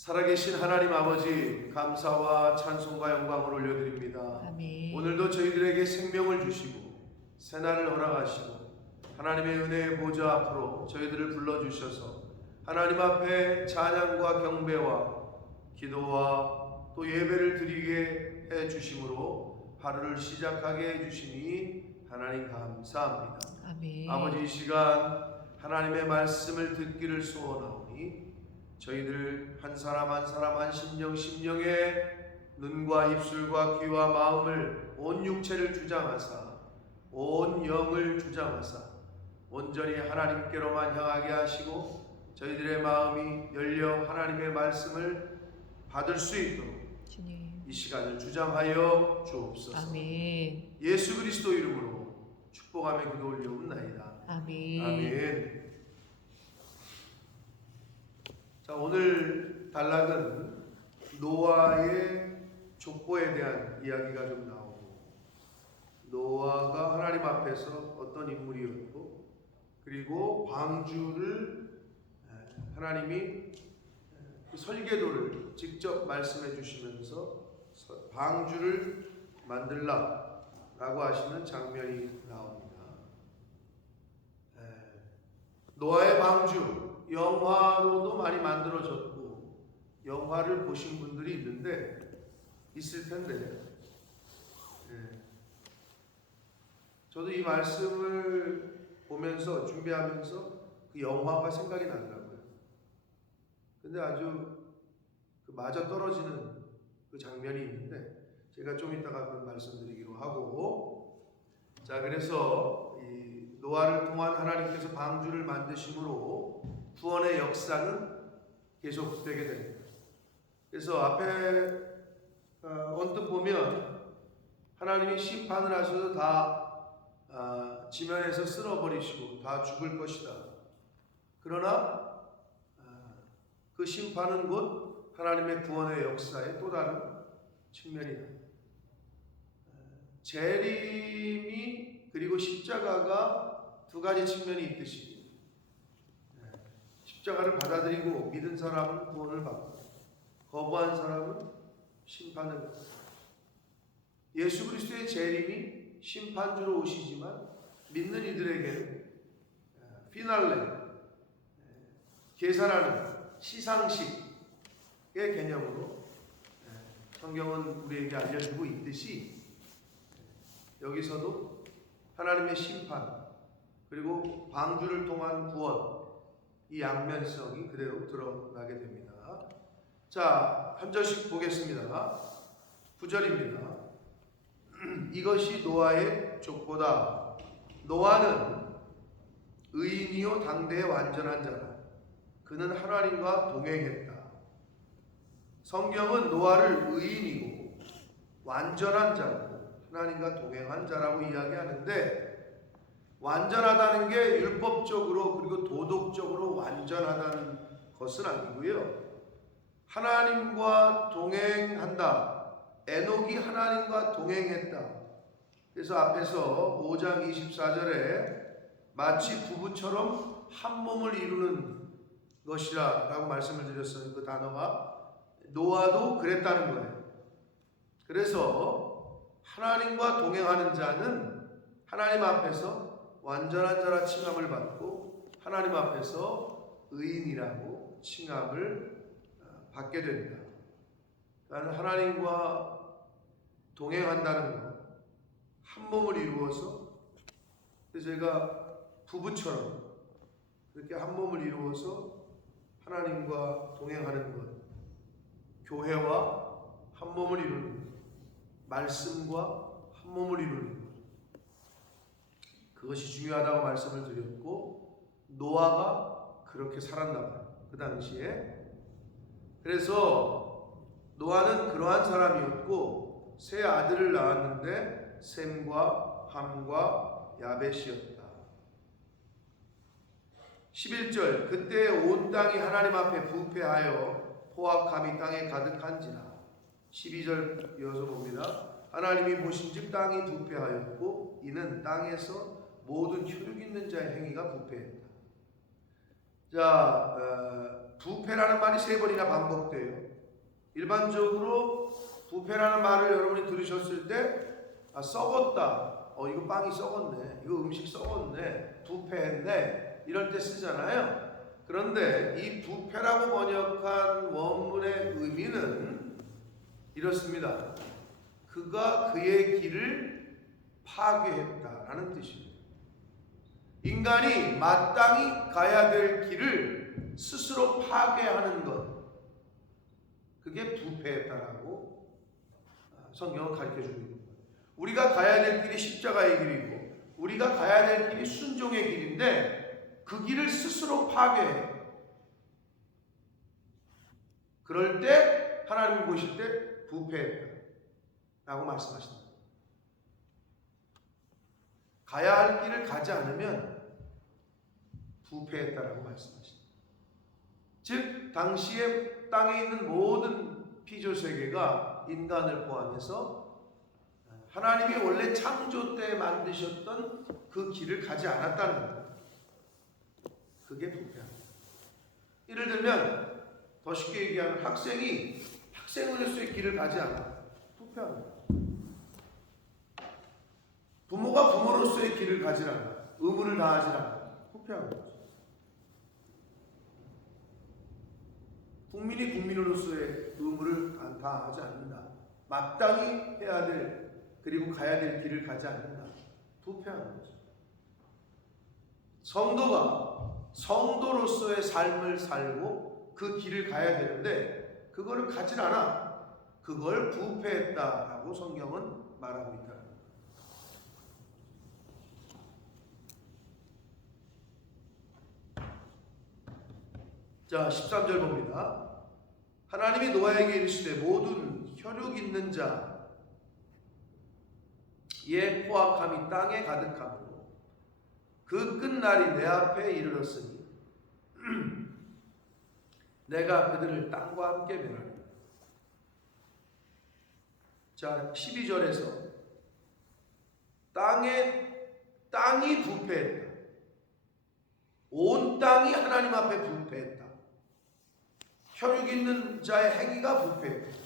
살아계신 하나님 아버지, 감사와 찬송과 영광을 올려드립니다. 아멘. 오늘도 저희들에게 생명을 주시고 새날을 허락하시고 하나님의 은혜의 보좌 앞으로 저희들을 불러주셔서 하나님 앞에 찬양과 경배와 기도와 또 예배를 드리게 해주심으로 하루를 시작하게 해주시니 하나님 감사합니다. 아멘. 아버지, 이 시간 하나님의 말씀을 듣기를 소원하오니 저희들 한 사람 한 사람 한 심령에 눈과 입술과 귀와 마음을 온 육체를 주장하사 온 영을 주장하사 온전히 하나님께로만 향하게 하시고 저희들의 마음이 열려 하나님의 말씀을 받을 수 있도록 주님. 이 시간을 주장하여 주옵소서. 아멘. 예수 그리스도 이름으로 축복하며 기도 올려옵나이다. 아멘. 아멘. 자, 오늘 단락은 노아의 족보에 대한 이야기가 좀 나오고, 노아가 하나님 앞에서 어떤 인물이었고, 그리고 방주를 하나님이 그 설계도를 직접 말씀해 주시면서 방주를 만들라 라고 하시는 장면이 나옵니다. 노아의 방주, 영화로도 많이 만들어졌고 영화를 보신 분들이 있을 텐데, 저도 이 말씀을 보면서 준비하면서 그 영화가 생각이 나더라고요. 근데 아주 그 맞아 떨어지는 그 장면이 있는데 제가 좀 이따가 그 말씀드리기로 하고, 자, 그래서 이 노아를 통한 하나님께서 방주를 만드심으로 구원의 역사는 계속되게 됩니다. 그래서 앞에 언뜻 보면 하나님이 심판을 하셔서 다 지면에서 쓸어버리시고 다 죽을 것이다. 그러나 그 심판은 곧 하나님의 구원의 역사의 또 다른 측면이다. 재림이 그리고 십자가가 두 가지 측면이 있듯이 십자가를 받아들이고 믿은 사람은 구원을 받고 거부한 사람은 심판을 받고, 예수 그리스도의 재림이 심판주로 오시지만 믿는 이들에게는 피날레, 계산하는 시상식의 개념으로 성경은 우리에게 알려주고 있듯이 여기서도 하나님의 심판 그리고 방주를 통한 구원, 이 양면성이 그대로 드러나게 됩니다. 자, 한 절씩 보겠습니다. 9절입니다. 이것이 노아의 족보다. 노아는 의인이요 당대의 완전한 자라. 그는 하나님과 동행했다. 성경은 노아를 의인이고 완전한 자고 하나님과 동행한 자라고 이야기하는데, 완전하다는 게 율법적으로 그리고 도덕적으로 완전하다는 것은 아니고요. 하나님과 동행한다. 에녹이 하나님과 동행했다. 그래서 앞에서 5장 24절에 마치 부부처럼 한 몸을 이루는 것이라 라고 말씀을 드렸어요. 그 단어가 노아도 그랬다는 거예요. 그래서 하나님과 동행하는 자는 하나님 앞에서 완전한 자라 칭함을 받고 하나님 앞에서 의인이라고 칭함을 받게 됩니다. 나는 하나님과 동행한다는 것, 한 몸을 이루어서, 제가 부부처럼 그렇게 한 몸을 이루어서 하나님과 동행하는 것, 교회와 한 몸을 이루는 것, 말씀과 한 몸을 이루는 것, 그것이 중요하다고 말씀을 드렸고, 노아가 그렇게 살았나 봐요, 그 당시에. 그래서 노아는 그러한 사람이었고 세 아들을 낳았는데 셈과 함과 야벳이었다. 11절, 그때 온 땅이 하나님 앞에 부패하여 포악함이 땅에 가득한지라. 12절 이어서 봅니다. 하나님이 보신즉 땅이 부패하였고 이는 땅에서 모든 혈육 있는 자의 행위가 부패했다. 자, 부패라는 말이 3번이나 반복돼요. 일반적으로 부패라는 말을 여러분이 들으셨을 때 썩었다. 이거 빵이 썩었네. 이거 음식 썩었네. 부패했네. 이럴 때 쓰잖아요. 그런데 이 부패라고 번역한 원문의 의미는 이렇습니다. 그가 그의 길을 파괴했다라는 뜻이에요. 인간이 마땅히 가야 될 길을 스스로 파괴하는 것, 그게 부패했다라고 성경은 가르쳐주고 있는 거예요. 우리가 가야 될 길이 십자가의 길이고 우리가 가야 될 길이 순종의 길인데 그 길을 스스로 파괴해요. 그럴 때 하나님이 보실 때 부패했다라고 말씀하십니다. 가야 할 길을 가지 않으면 부패했다라고 말씀하십니다. 즉 당시에 땅에 있는 모든 피조세계가 인간을 포함해서 하나님이 원래 창조 때 만드셨던 그 길을 가지 않았다는 거예요. 그게 부패합니다. 예를 들면 더 쉽게 얘기하면 학생이 학생으로서의 길을 가지 않아. 부패합니다. 부모가 부모로서의 길을 가지 않아. 의무를 다하지 않아. 부패합니다. 국민이 국민으로서의 의무를 다하지 않는다. 마땅히 해야 될 그리고 가야 될 길을 가지 않는다. 부패하는 거죠. 성도가 성도로서의 삶을 살고 그 길을 가야 되는데 그거를 가질 않아. 그걸 부패했다라고 성경은 말합니다. 자, 13절 봅니다. 하나님이 노아에게 이르시되 모든 혈육 있는 자의 포악함이 땅에 가득하므로 그 끝날이 내 앞에 이르렀으니 내가 그들을 땅과 함께 멸하리라. 자, 12절에서 땅이 부패했다. 온 땅이 하나님 앞에 부패했다. 혈육 있는 자의 행위가 부패했다.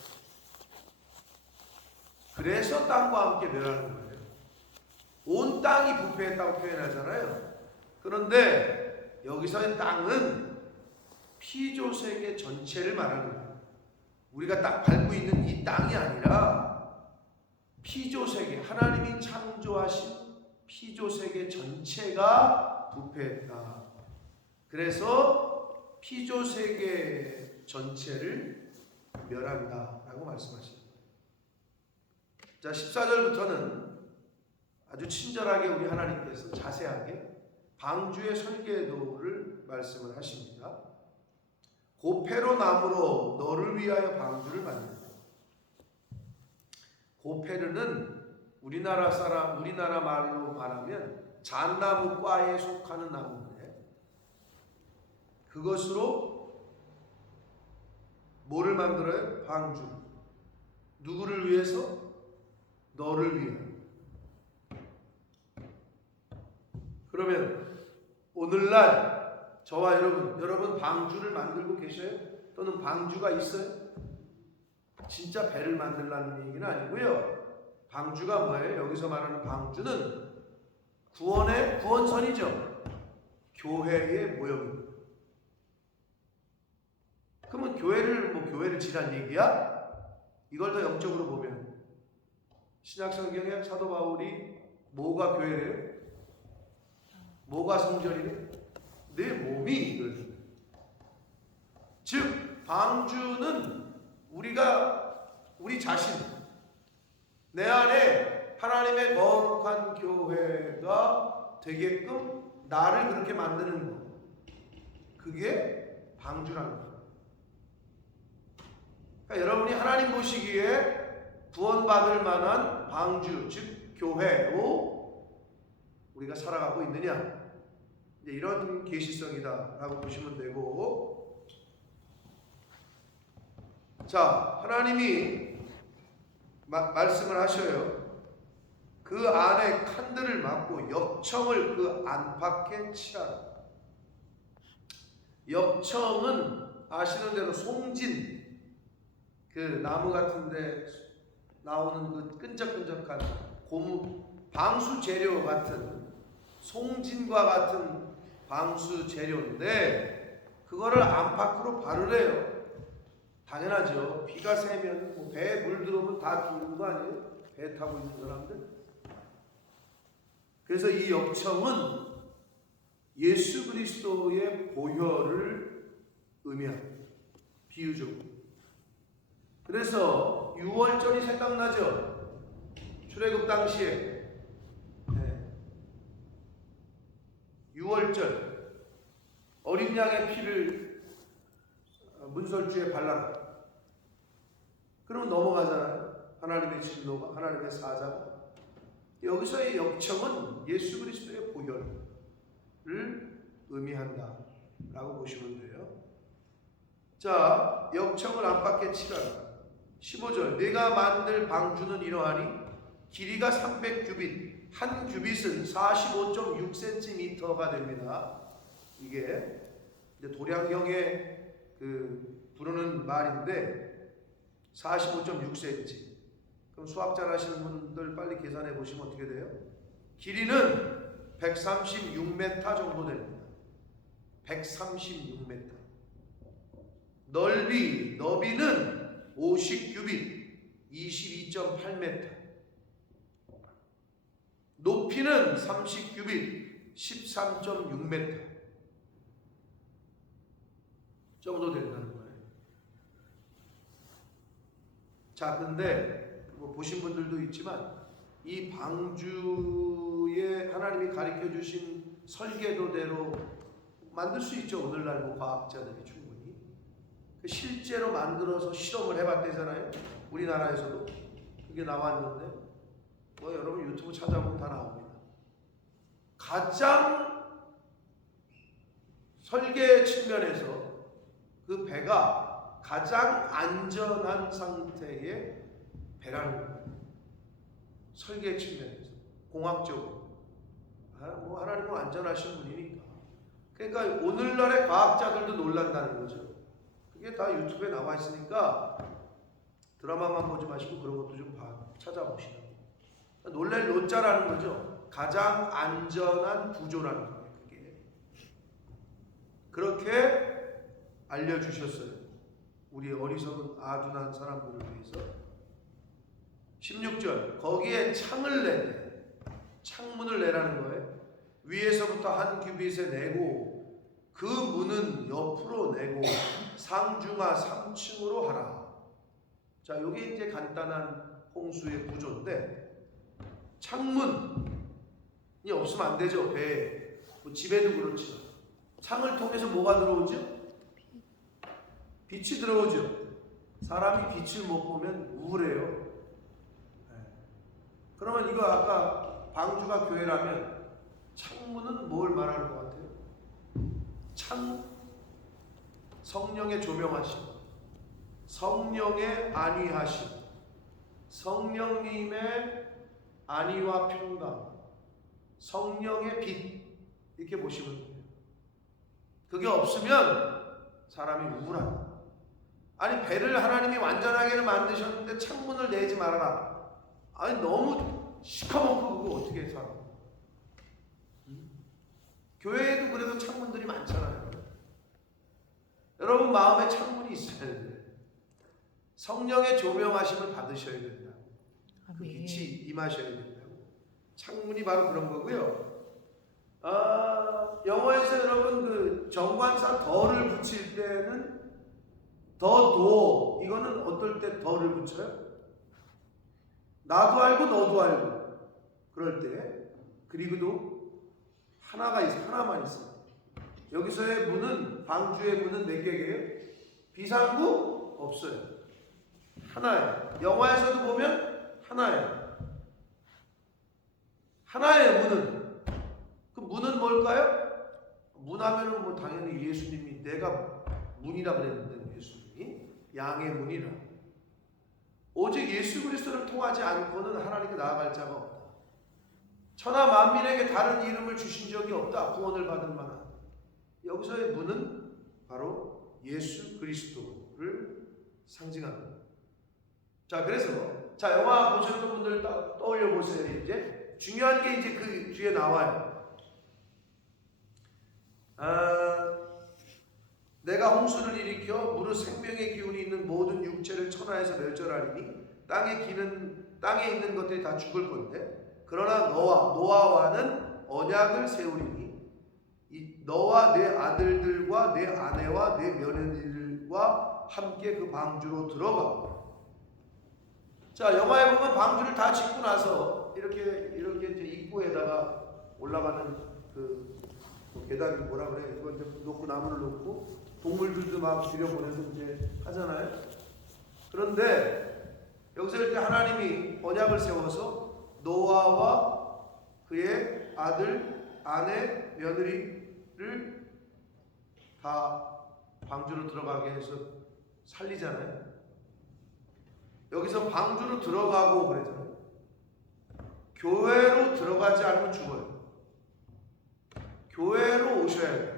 그래서 땅과 함께 멸하는 거예요. 온 땅이 부패했다고 표현하잖아요. 그런데 여기서의 땅은 피조세계 전체를 말하는 거예요. 우리가 딱 밟고 있는 이 땅이 아니라 피조세계, 하나님이 창조하신 피조세계 전체가 부패했다. 그래서 피조세계 전체를 멸한다라고 말씀하십니다. 자, 14절부터는 아주 친절하게 우리 하나님께서 자세하게 방주의 설계도를 말씀을 하십니다. 고페로 나무로 너를 위하여 방주를 만든다. 고페르는 우리나라 말로 말하면 잣나무과에 속하는 나무인데 그것으로 뭐를 만들어요? 방주. 누구를 위해서? 너를 위해. 그러면 오늘날 저와 여러분 방주를 만들고 계셔요? 또는 방주가 있어요? 진짜 배를 만들라는 얘기는 아니고요. 방주가 뭐예요? 여기서 말하는 방주는 구원선이죠. 교회의 모형입니다. 그러면 교회를 지란 얘기야? 이걸 더 영적으로 보면 신약성경에 사도 바울이 뭐가 교회래요? 뭐가 성전이래? 내 몸이 이걸. 즉 방주는 우리 자신, 내 안에 하나님의 거룩한 교회가 되게끔 나를 그렇게 만드는 것, 그게 방주라는 거예요. 그러니까 여러분이 하나님 보시기에 구원받을 만한 방주, 즉 교회로 우리가 살아가고 있느냐, 이제 이런 계시성이다라고 보시면 되고, 자, 하나님이 말씀을 하셔요. 그 안에 칸들을 막고 역청을 그 안팎에 칠하라. 역청은 아시는 대로 송진, 그 나무 같은데 나오는 그 끈적끈적한 고무 방수 재료 같은, 송진과 같은 방수 재료인데 그거를 안팎으로 바르래요. 당연하죠. 비가 새면 뭐 배에 물 들어오면 다 죽는 거 아니에요? 배 타고 있는 사람들. 그래서 이 역청은 예수 그리스도의 보혈을 의미합니다. 비유적으로. 그래서 유월절이 생각나죠? 출애굽 당시에. 유월절 어린 양의 피를 문설주에 발라라. 그러면 넘어가잖아요. 하나님의 진노가, 하나님의 사자가. 여기서의 역청은 예수 그리스도의 보혈을 의미한다 라고 보시면 돼요. 자, 역청을 안팎에 칠하라. 15절 내가 만들 방주는 이러하니 길이가 300규빗, 한 규빗은 45.6cm가 됩니다. 이게 이제 도량형의 그 부르는 말인데 45.6cm. 그럼 수학 잘하시는 분들 빨리 계산해 보시면 어떻게 돼요? 길이는 136m 정도 됩니다. 136m. 너비는 50규빗, 22.8m. 높이는 30규빗, 13.6m 정도 된다는 거예요. 자, 근데 뭐 보신 분들도 있지만 이 방주에 하나님이 가르쳐 주신 설계도대로 만들 수 있죠. 오늘날 뭐 과학자들이 충분히 실제로 만들어서 실험을 해봤대잖아요. 우리나라에서도 그게 나왔는데 뭐 여러분 유튜브 찾아보면 다 나옵니다. 가장 설계 측면에서 그 배가 가장 안전한 상태의 배라는 거예요. 설계 측면에서 공학적으로 뭐 하나님은 안전하신 분이니까. 그러니까 오늘날의 과학자들도 놀란다는 거죠. 그게 다 유튜브에 나와 있으니까 드라마만 보지 마시고 그런 것도 좀 찾아보시라고. 놀랄 노자라는 거죠. 가장 안전한 구조라는 거예요. 그게 그렇게 알려주셨어요. 우리 어리석은 아둔한 사람들을 위해서. 16절 거기에 창을 내래. 창문을 내라는 거예요. 위에서부터 한 규빗에 내고 그 문은 옆으로 내고 상중하 3층으로 하라. 자, 이게 이제 간단한 홍수의 구조인데 창문이 없으면 안 되죠. 배에. 뭐 집에도 그렇죠. 창을 통해서 뭐가 들어오죠? 빛이 들어오죠. 사람이 빛을 못 보면 우울해요. 그러면 이거 아까 방주가 교회라면 창문은 뭘 말하는 것 같아요? 성령의 조명하심, 성령의 안위하심, 성령님의 안위와 평강, 성령의 빛, 이렇게 보시면 돼요. 그게 없으면 사람이 우울하다. 아니 배를 하나님이 완전하게는 만드셨는데 창문을 내지 말아라. 아니 너무 시커멓고 그거 어떻게 살아? 교회에도 그래도 창문들이 많잖아요. 여러분 마음에 창문이 있어야 돼요. 성령의 조명하심을 받으셔야 된다. 그 빛이 임하셔야 된다고. 창문이 바로 그런 거고요. 영어에서 여러분 그 정관사 더를 붙일 때는 더 이거는 어떨 때 더를 붙여요? 나도 알고 너도 알고 그럴 때. 그리고도 하나만 있어요. 여기서의 문은 방주의 문은 몇 개예요? 비상구 없어요. 하나예요. 영화에서도 보면 하나예요. 하나의 문은. 그 문은 뭘까요? 문 하면은 뭐 당연히 예수님이 내가 문이라 그랬는데 예수님이 양의 문이라. 오직 예수 그리스도를 통하지 않고는 하나님께 나아갈 자가 없다. 천하 만민에게 다른 이름을 주신 적이 없다. 구원을 받을 만한. 여기서의 문은 바로 예수 그리스도를 상징합니다. 자, 그래서 자, 영화 보셨던 분들 떠올려 보세요. 이제 중요한 게 이제 그 뒤에 나와요. 내가 홍수를 일으켜 무릇 생명의 기운이 있는 모든 육체를 천하에서 멸절하리니 땅에 있는 것들이 다 죽을 건데, 그러나 노아와는 언약을 세우리니 너와 내 아들들과 내 아내와 내 며느리들과 함께 그 방주로 들어가. 자, 영화에 보면 방주를 다 짓고 나서 이렇게 이제 입구에다가 올라가는 그 계단이 뭐라 그래? 이거 이제 놓고 나무를 놓고 동물들도 막 들여보내서 이제 하잖아요. 그런데 여기서 이렇게 하나님이 언약을 세워서 노아와 그의 아들, 아내, 며느리를 다 방주로 들어가게 해서 살리잖아요. 여기서 방주로 들어가고 그러잖아요. 교회로 들어가지 않으면 죽어요. 교회로 오셔야 돼요.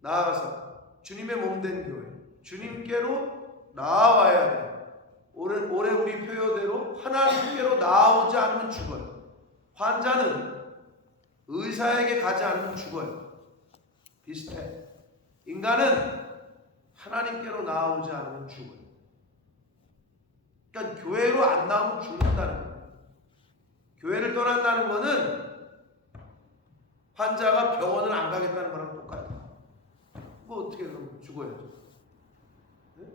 나아가서 주님의 몸된 교회, 주님께로 나아와야 돼요. 올해 우리 표현대로 하나님께로 나아오지 않으면 죽어요. 환자는 의사에게 가지 않으면 죽어요. 비슷해. 인간은 하나님께로 나아오지 않으면 죽어요. 그러니까 교회로 안 나오면 죽는다는 거예요. 교회를 떠난다는 것은 환자가 병원을 안 가겠다는 거랑 똑같아요. 뭐 어떻게 그럼 죽어야죠. 네?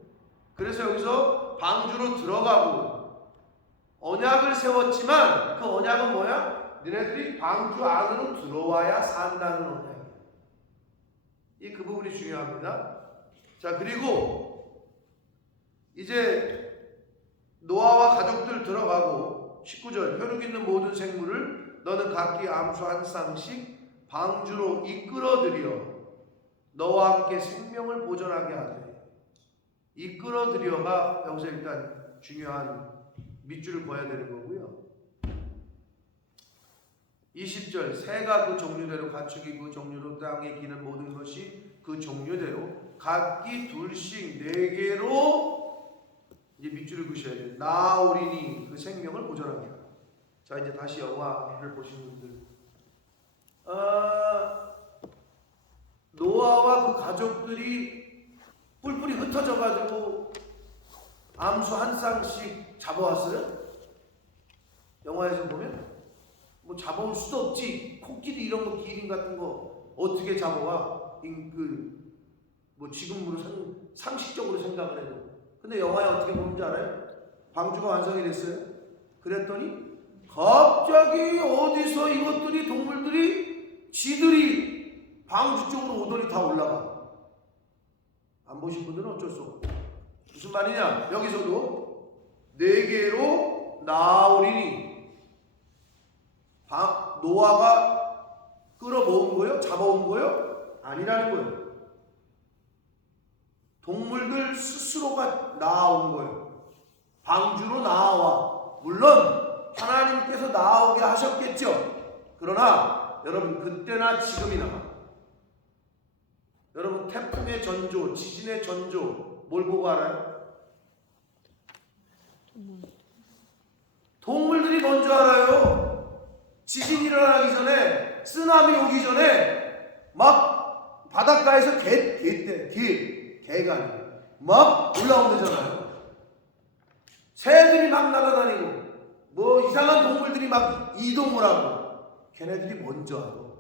그래서 여기서 방주로 들어가고 언약을 세웠지만 그 언약은 뭐야? 너네들이 방주 안으로 들어와야 산다는 언약이에요. 그 부분이 중요합니다. 자, 그리고 이제 노아와 가족들 들어가고 19절 혈육 있는 모든 생물을 너는 각기 암수 한 쌍씩 방주로 이끌어들여 너와 함께 생명을 보존하게 하되. 이끌어들여가 여기서 일단 중요한 밑줄을 그어야 되는 거고요. 20절 새가 그 종류대로 가축이 그 종류로 땅에 기는 모든 것이 그 종류대로 각기 둘씩 4개로 이제 밑줄을 그으셔야 돼요. 나오리니 그 생명을 보존하게 하라. 자, 이제 다시 영화를 보신 분들, 노아와 그 가족들이 뿔뿔이 흩어져 가지고 암수 한 쌍씩 잡아왔어요. 영화에서 보면 뭐 잡아올 수도 없지. 코끼리 이런 거 기린 같은 거 어떻게 잡아와? 뭐 지금으로 상식적으로 생각을 해도. 근데 영화에 어떻게 보는지 알아요? 방주가 완성이 됐어요. 그랬더니 갑자기 어디서 이것들이 동물들이 지들이 방주 쪽으로 오더니 다 올라가. 안 보신 분들은 어쩔 수 없고. 무슨 말이냐? 여기서도 4개로 나오리니 노아가 끌어모은 거예요? 잡아온 거예요? 아니라는 거예요. 동물들 스스로가 나아온 거예요. 방주로 나와. 물론 하나님께서 나오게 하셨겠죠. 그러나 여러분 그때나 지금이나 여러분 태풍의 전조, 지진의 전조 뭘 보고 알아요? 동물들이 먼저 알아요. 지진이 일어나기 전에, 쓰나미 오기 전에 막 바닷가에서 개가 막 올라온다잖아요. 새들이 막 날아다니고 뭐 이상한 동물들이 막 이동을 하고 걔네들이 먼저 하고.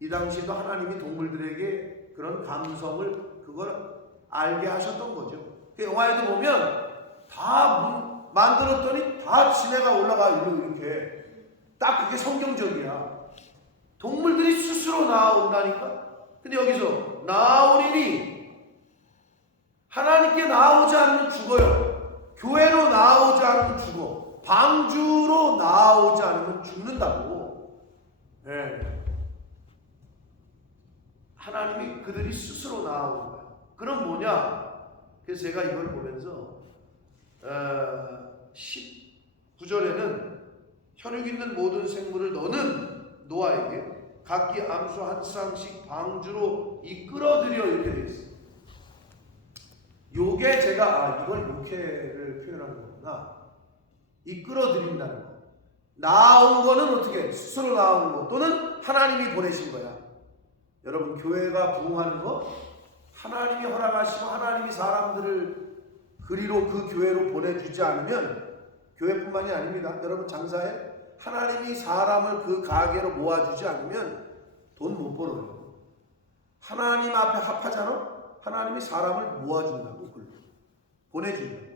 이 당시에도 하나님이 동물들에게 그런 감성을 그걸 알게 하셨던 거죠. 그 영화에도 보면 다 만들었더니 다 지네가 올라가 이렇게 딱 그게 성경적이야. 동물들이 스스로 나온다니까. 근데 여기서 나오리니 하나님께 나오지 않으면 죽어요. 교회로 나오지 않으면 죽어. 방주로 나오지 않으면 죽는다고. 네. 하나님이 그들이 스스로 나오는 거야. 그럼 뭐냐? 그래서 제가 이걸 보면서 19절에는 혈육 있는 모든 생물을 너는 노아에게 각기 암수 한 쌍씩 방주로 이끌어들여 이렇게 돼 있어요. 요게 제가 이걸 목회를 표현하는 거구나. 이끌어들인다는 거. 나온 거는 어떻게? 스스로 나온 거 또는 하나님이 보내신 거야. 여러분 교회가 부흥하는 거 하나님이 허락하시고 하나님이 사람들을 그리로 그 교회로 보내주지 않으면 교회뿐만이 아닙니다. 여러분 장사에 하나님이 사람을 그 가게로 모아주지 않으면 돈 못 벌어요. 하나님 앞에 합하잖아. 하나님이 사람을 모아준다고 보내준다.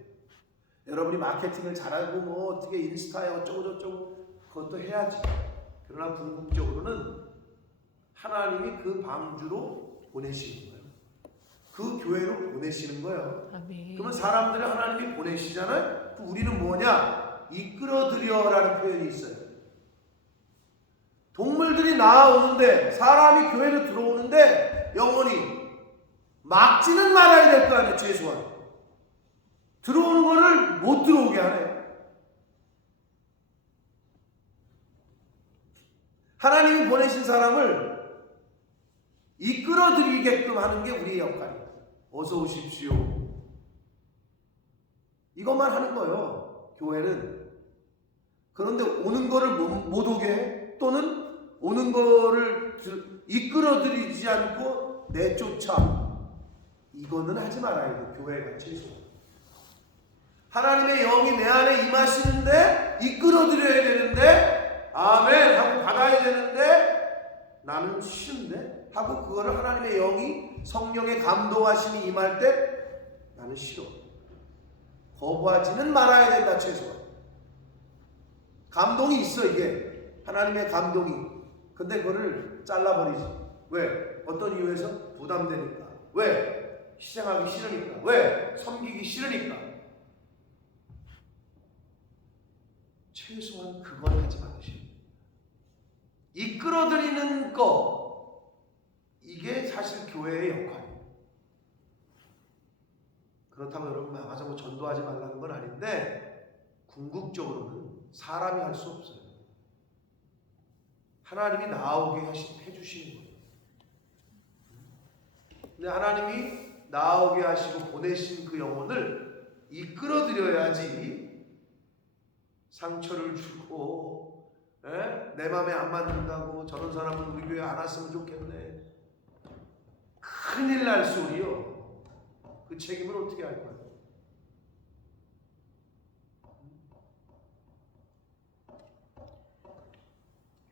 여러분이 마케팅을 잘하고 뭐 어떻게 인스타에 어쩌고 저쩌고 그것도 해야지. 그러나 궁극적으로는 하나님이 그 방주로 보내시는 거예요. 그 교회로 보내시는 거예요. 아멘. 그러면 사람들을 하나님이 보내시잖아요. 그럼 우리는 뭐냐? 이끌어들여라는 표현이 있어요. 동물들이 나아오는데 사람이 교회로 들어오는데 영원히 막지는 말아야 될 거 아니에요. 최소한 들어오는 거를 못 들어오게 하네. 하나님이 보내신 사람을 이끌어들이게끔 하는 게 우리의 역할이에요. 어서 오십시오. 이것만 하는 거예요. 교회는. 그런데 오는 거를 못 오게 해. 또는 오는 거를 이끌어들이지 않고 내쫓아. 이거는 하지 말아야 돼. 교회가 최소. 하나님의 영이 내 안에 임하시는데 이끌어들여야 되는데 아멘 하고 받아야 되는데 나는 싫은데 하고 그거를 하나님의 영이 성령의 감동하심이 임할 때 나는 싫어. 거부하지는 말아야 된다. 최소한 감동이 있어. 이게 하나님의 감동이. 근데 그거를 잘라버리지. 왜? 어떤 이유에서? 부담되니까. 왜? 희생하기 싫으니까. 왜? 섬기기 싫으니까. 최소한 그건 하지 마시오. 이끌어들이는 거, 이게 사실 교회의 역할이에요. 그렇다고 여러분 나가서 뭐 전도하지 말라는 건 아닌데 궁극적으로는 사람이 할 수 없어요. 하나님이 나오게 해주시는 거예요. 근데 하나님이 나오게 하시고 보내신 그 영혼을 이끌어들여야지. 상처를 주고 내 맘에 안 맞는다고 저런 사람은 우리 교회 안 왔으면 좋겠네. 큰일 날 소리요. 그 책임을 어떻게 할 거야?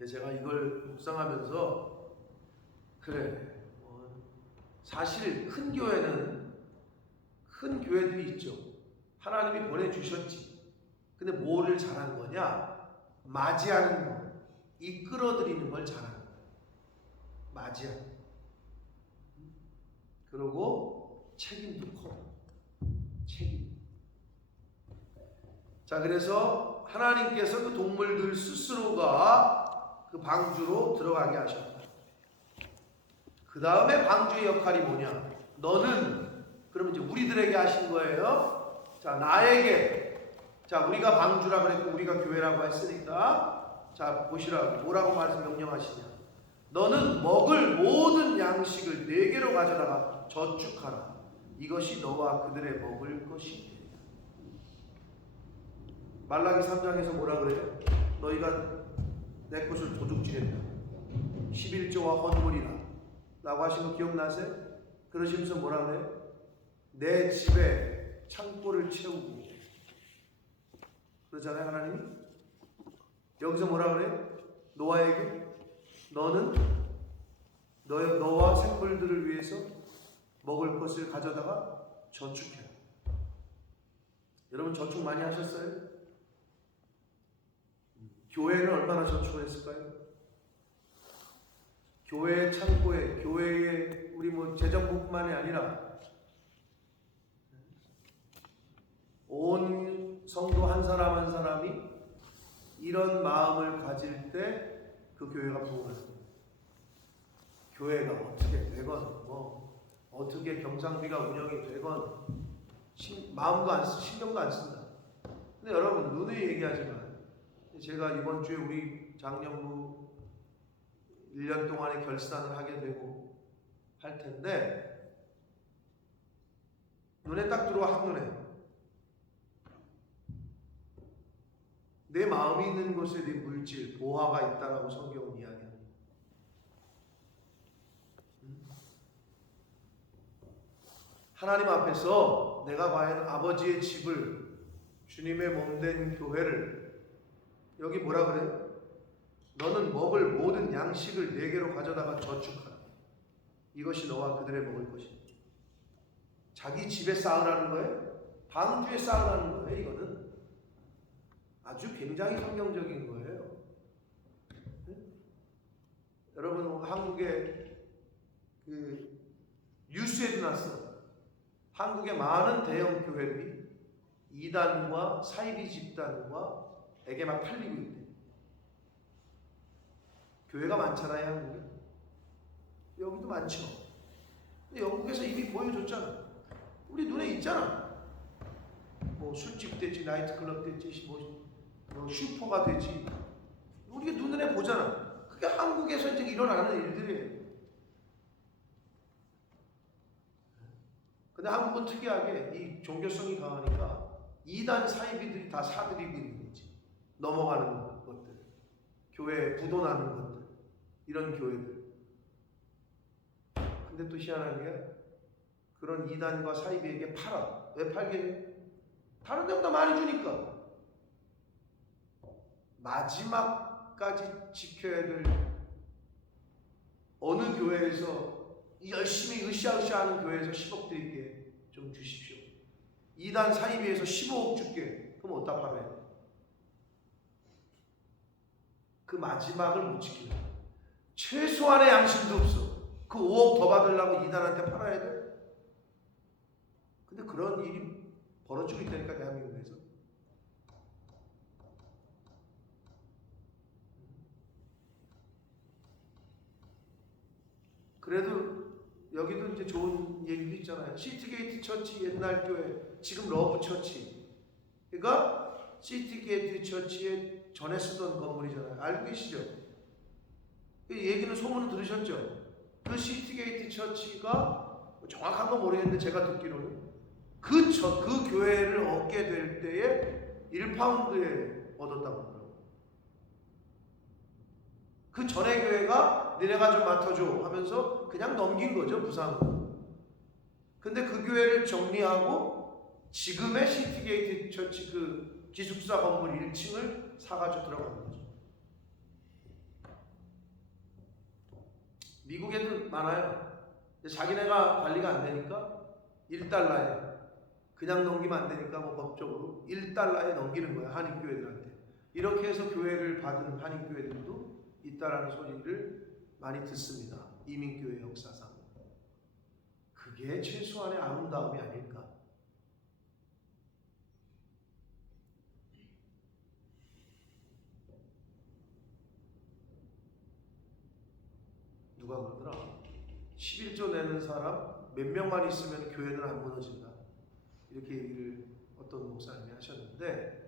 제가 이걸 묵상하면서 그래, 사실 큰 교회는 큰 교회들이 있죠. 하나님이 보내주셨지. 근데 뭐를 잘하는 거냐? 맞이하는 거, 이끌어들이는 걸 잘하는 거야. 맞이하는 거. 그리고 책임도 커. 책임. 자, 그래서 하나님께서 그 동물들 스스로가 그 방주로 들어가게 하셨다. 그 다음에 방주의 역할이 뭐냐? 너는, 그러면 이제 우리들에게 하신 거예요. 자, 나에게. 자, 우리가 방주라 그랬고 우리가 교회라고 했으니까 자, 보시라고. 뭐라고 말해서 명령하시냐? 너는 먹을 모든 양식을 네개로 가져다가 저축하라. 이것이 너와 그들의 먹을 것이니라. 말라기 3장에서 뭐라 그래요? 너희가 내 것을 도둑질했다. 11조와 헌물이라 라고 하신 거 기억나세요? 그러시면서 뭐라 그래요? 내 집에 창고를 채우고 그러잖아요. 하나님이 여기서 뭐라 그래요? 노아에게 너는 너와 생물들을 위해서 먹을 것을 가져다가 저축해라. 여러분 저축 많이 하셨어요? 교회는 얼마나 저축을 했을까요? 교회 창고에, 교회에 우리 뭐 재정부뿐만이 아니라 온 성도 한 사람 한 사람이 이런 마음을 가질 때 그 교회가 부흥합니다. 교회가 어떻게 되건 뭐 어떻게 경상비가 운영이 되건 마음도 안 쓰, 신경도 안 쓴다. 근데 여러분 누누이 얘기하지만 제가 이번 주에 우리 장년부 1년 동안의 결산을 하게 되고 할 텐데 눈에 딱 들어와 한눈에 내 마음이 있는 곳에 내 물질, 보화가 있다라고 성경은 이야기합니다. 하나님 앞에서 내가 과연 아버지의 집을, 주님의 몸된 교회를, 여기 뭐라 그래요? 너는 먹을 모든 양식을 내게로 가져다가 저축하라. 이것이 너와 그들의 먹을 것이다. 자기 집에 쌓으라는 거예요? 방주에 쌓으라는 거예요. 이거는 아주 굉장히 성경적인 거예요. 네? 여러분 한국의 그 뉴스에도 났어. 한국의 많은 대형 교회들이 이단과 사이비 집단과 에게 막 팔리고 있대. 교회가 많잖아요, 한국에. 여기도 많죠. 근데 영국에서 이미 보여줬잖아. 우리 눈에 있잖아. 뭐 술집 됐지, 나이트클럽 됐지, 뭐 슈퍼가 되지. 우리가 눈에 보잖아. 그게 한국에서 이제 일어나는 일들이에요. 근데 한국은 특이하게 이 종교성이 강하니까 이단 사이비들이 다 사들이고 있는 거지. 넘어가는 것들, 교회에 부도나는 것들, 이런 교회들. 근데 또 희한한 게 그런 이단과 사이비에게 팔아. 왜 팔게 해? 다른 데보다 많이 주니까. 마지막까지 지켜야 될 어느 교회에서 열심히 으쌰으쌰 하는 교회에서 10억 드릴게. 좀 주십시오. 이단 사이비에서 15억 줄게. 그럼 어디다 팔아요? 그 마지막을 못 지키는. 최소한의 양심도 없어. 그 5억 더 받으려고 이단한테 팔아야 돼? 근데 그런 일이 벌어지고 있다니까, 대한민국에서. 그래도 여기도 이제 좋은 얘기도 있잖아요. 시티게이트 처치 옛날 교회, 지금 러브 처치. 그러니까 시티게이트 처치에 전에 쓰던 건물이잖아요. 알고 계시죠? 그 얘기는 소문을 들으셨죠? 그 시티게이트 처치가 정확한 건 모르겠는데 제가 듣기로는 그 교회를 얻게 될 때에 1파운드에 얻었다고 하더라고요. 그 전에 교회가 니네가 좀 맡아줘 하면서 그냥 넘긴 거죠, 부상으로. 근데 그 교회를 정리하고 지금의 시티게이트 처치 그 기숙사 건물 1층을 사가지고 들어간 거죠. 미국에도 많아요. 자기네가 관리가 안 되니까 1달러에 그냥 넘기면 안 되니까 뭐 법적으로 1달러에 넘기는 거야, 한인교회들한테. 이렇게 해서 교회를 받은 한인교회들도 있다라는 소리를 많이 듣습니다. 이민교회 역사상. 그게 최소한의 아름다움이 아닐까. 누가 그러더라. 11조 내는 사람 몇 명만 있으면 교회는 안 무너진다. 이렇게 얘기를 어떤 목사님이 하셨는데,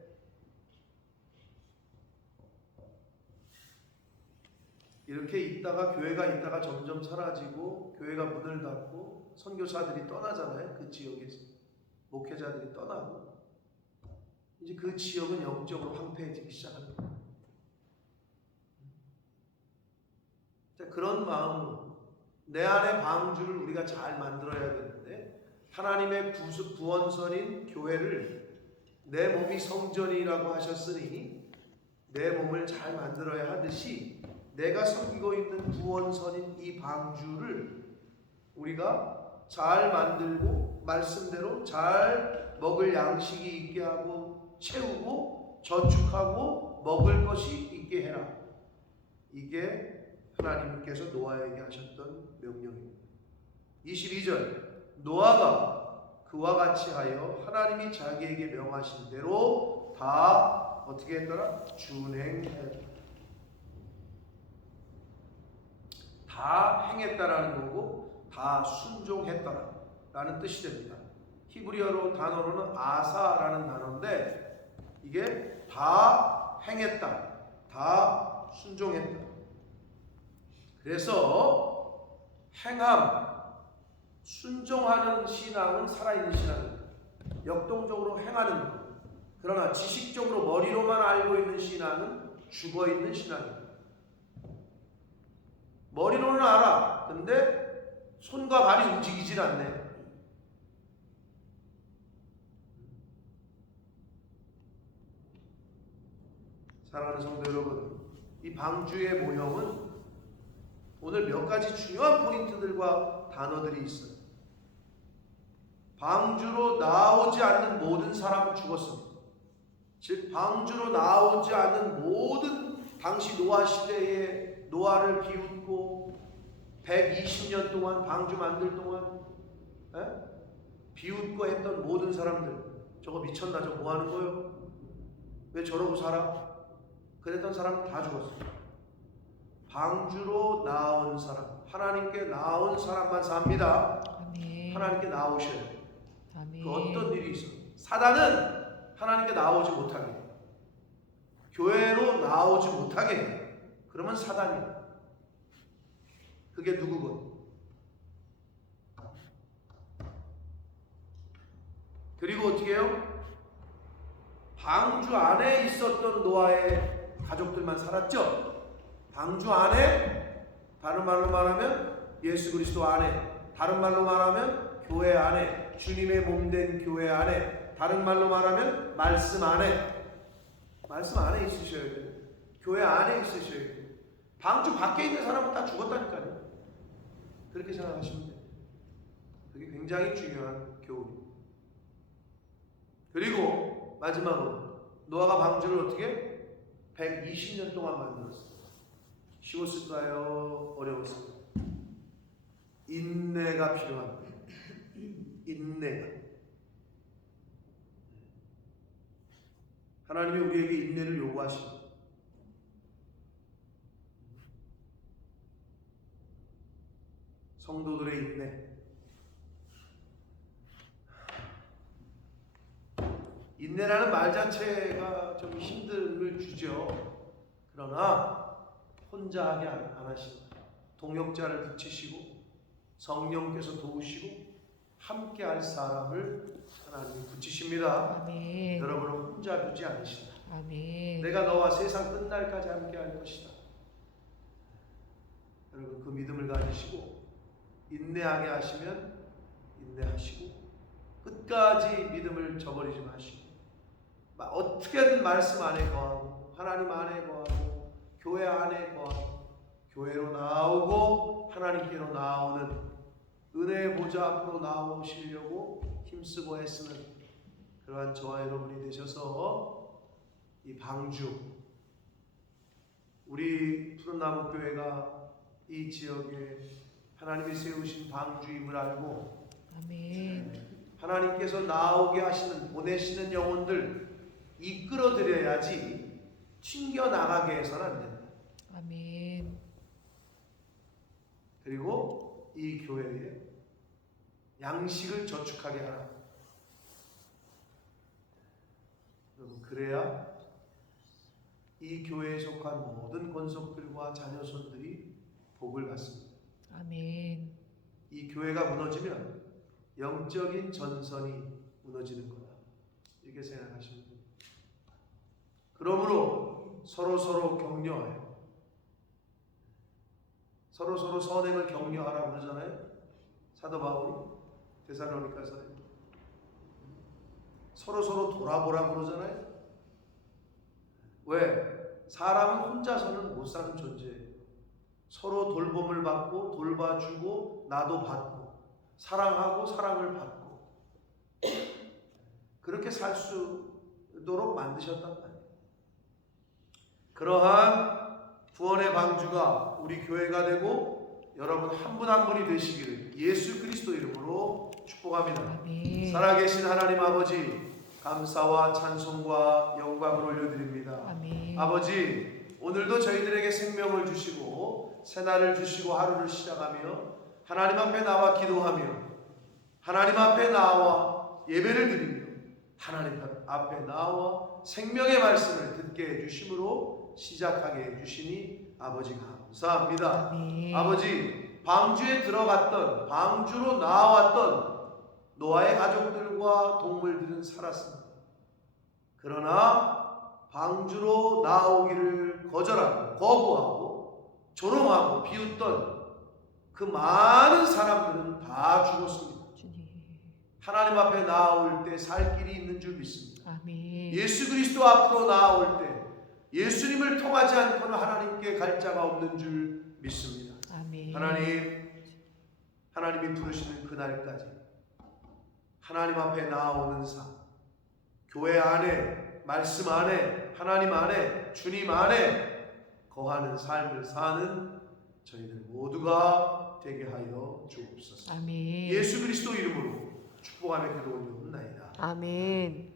이렇게 있다가 교회가 있다가 점점 사라지고 교회가 문을 닫고 선교사들이 떠나잖아요. 그 지역에서 목회자들이 떠나고 이제 그 지역은 영적으로 황폐해지기 시작하는 거예요. 그런 마음으로 내 안의 방주를 우리가 잘 만들어야 되는데, 하나님의 구원선인 교회를 내 몸이 성전이라고 하셨으니 내 몸을 잘 만들어야 하듯이 내가 섬기고 있는 구원선인 이 방주를 우리가 잘 만들고 말씀대로 잘 먹을 양식이 있게 하고 채우고 저축하고 먹을 것이 있게 해라. 이게 하나님께서 노아에게 하셨던 명령입니다. 22절, 노아가 그와 같이 하여 하나님이 자기에게 명하신 대로 다 어떻게 했더라? 준행했다. 다 행했다라는 거고 다 순종했다라는 뜻이 됩니다. 히브리어로 단어로는 아사라는 단어인데 이게 다 행했다, 다 순종했다. 그래서 행함, 순종하는 신앙은 살아있는 신앙입니다. 역동적으로 행하는 것. 그러나 지식적으로 머리로만 알고 있는 신앙은 죽어있는 신앙입니다. 머리로는 알아. 근데 손과 발이 움직이질 않네. 사랑하는 성도 여러분, 이 방주의 모형은 오늘 몇 가지 중요한 포인트들과 단어들이 있어요. 방주로 나오지 않는 모든 사람은 죽었습니다. 즉 방주로 나오지 않는 모든 당시 노아 시대에 노아를 비웃고 120년 동안 방주 만들 동안 비웃고 했던 모든 사람들, 저거 미쳤나, 저거 뭐 하는 거예요? 왜 저러고 살아? 그랬던 사람은 다 죽었어요. 방주로 나온 사람, 하나님께 나온 사람만 삽니다. 아멘. 하나님께 나오셔야 돼요. 아멘. 그 어떤 일이 있어요? 사단은 하나님께 나오지 못하게 해요. 교회로 나오지 못하게 해요. 그러면 사단이에요. 그게 누구건. 그리고 어떻게 해요? 방주 안에 있었던 노아의 가족들만 살았죠. 방주 안에, 다른 말로 말하면 예수 그리스도 안에, 다른 말로 말하면 교회 안에, 주님의 몸된 교회 안에, 다른 말로 말하면 말씀 안에, 말씀 안에 있으셔야 돼요. 교회 안에 있으셔야 돼요. 방주 밖에 있는 사람은 다 죽었다니까요. 그렇게 생각하시면 돼요. 그게 굉장히 중요한 교훈입니다. 그리고 마지막으로 노아가 방주를 어떻게? 120년 동안 만들었어요. 쉬웠을까요? 어려웠을까요? 인내가 필요합니다. 인내가. 하나님이 우리에게 인내를 요구하십니다. 성도들의 인내. 인내라는 말 자체가 좀 힘듦을 주죠. 그러나 혼자 하게 안 하십니다. 동역자를 붙이시고 성령께서 도우시고 함께 할 사람을 하나님이 붙이십니다. 아멘. 여러분은 혼자 두지 않으시다. 아멘. 내가 너와 세상 끝날까지 함께 할 것이다. 여러분 그 믿음을 가지시고 인내하게 하시면 인내하시고 끝까지 믿음을 저버리지 마시고 어떻게든 말씀 안에 거하고 하나님 안에 거하고 교회 안에 거하고 교회로 나오고 하나님께로 나오는 은혜의 보좌 앞으로 나오시려고 힘쓰고 애쓰는 그러한 저와 여러분이 되셔서 이 방주, 우리 푸른나무 교회가 이 지역에 하나님이 세우신 방주임을 알고 아멘. 하나님께서 나오게 하시는, 보내시는 영혼들 이끌어드려야지 튕겨나가게 해서는 안 된다. 아멘. 그리고 이 교회에 양식을 저축하게 하라. 여러분 그래야 이 교회에 속한 모든 권속들과 자녀손들이 복을 받습니다. 아멘. 이 교회가 무너지면 영적인 전선이 무너지는 거다. 이렇게 생각하시면 됩니다. 그러므로 서로 격려해요. 서로 선행을 격려하라고 그러잖아요. 사도 바울이 데살로니가서에 서로 돌아보라고 그러잖아요. 왜? 사람은 혼자서는 못 사는 존재예요. 서로 돌봄을 받고 돌봐주고 나도 받고 사랑하고 사랑을 받고 그렇게 살 수 있도록 만드셨단 말이에요. 그러한 구원의 방주가 우리 교회가 되고 여러분 한 분 한 분이 되시기를 예수 그리스도 이름으로 축복합니다. 아멘. 살아계신 하나님 아버지, 감사와 찬송과 영광을 올려드립니다. 아멘. 아버지, 오늘도 저희들에게 생명을 주시고 새날을 주시고 하루를 시작하며 하나님 앞에 나와 기도하며 하나님 앞에 나와 예배를 드리며 하나님 앞에 나와 생명의 말씀을 듣게 해주심으로 시작하게 해주시니 아버지가 감사합니다. 아멘. 아버지, 방주에 들어갔던, 방주로 나왔던 노아의 가족들과 동물들은 살았습니다. 그러나 방주로 나오기를 거절하고 거부하고 조롱하고 비웃던 그 많은 사람들은 다 죽었습니다. 주님. 하나님 앞에 나올 때 살 길이 있는 줄 믿습니다. 아멘. 예수 그리스도 앞으로 나올 때 예수님을 통하지 않고는 하나님께 갈 자가 없는 줄 믿습니다. 아멘. 하나님이 부르시는 그날까지 하나님 앞에 나오는 삶, 교회 안에, 말씀 안에, 하나님 안에, 주님 안에 거하는 삶을 사는 저희들 모두가 되게 하여 주옵소서. 아멘. 예수 그리스도 이름으로 축복하며 기도 올리옵나이다. 아멘.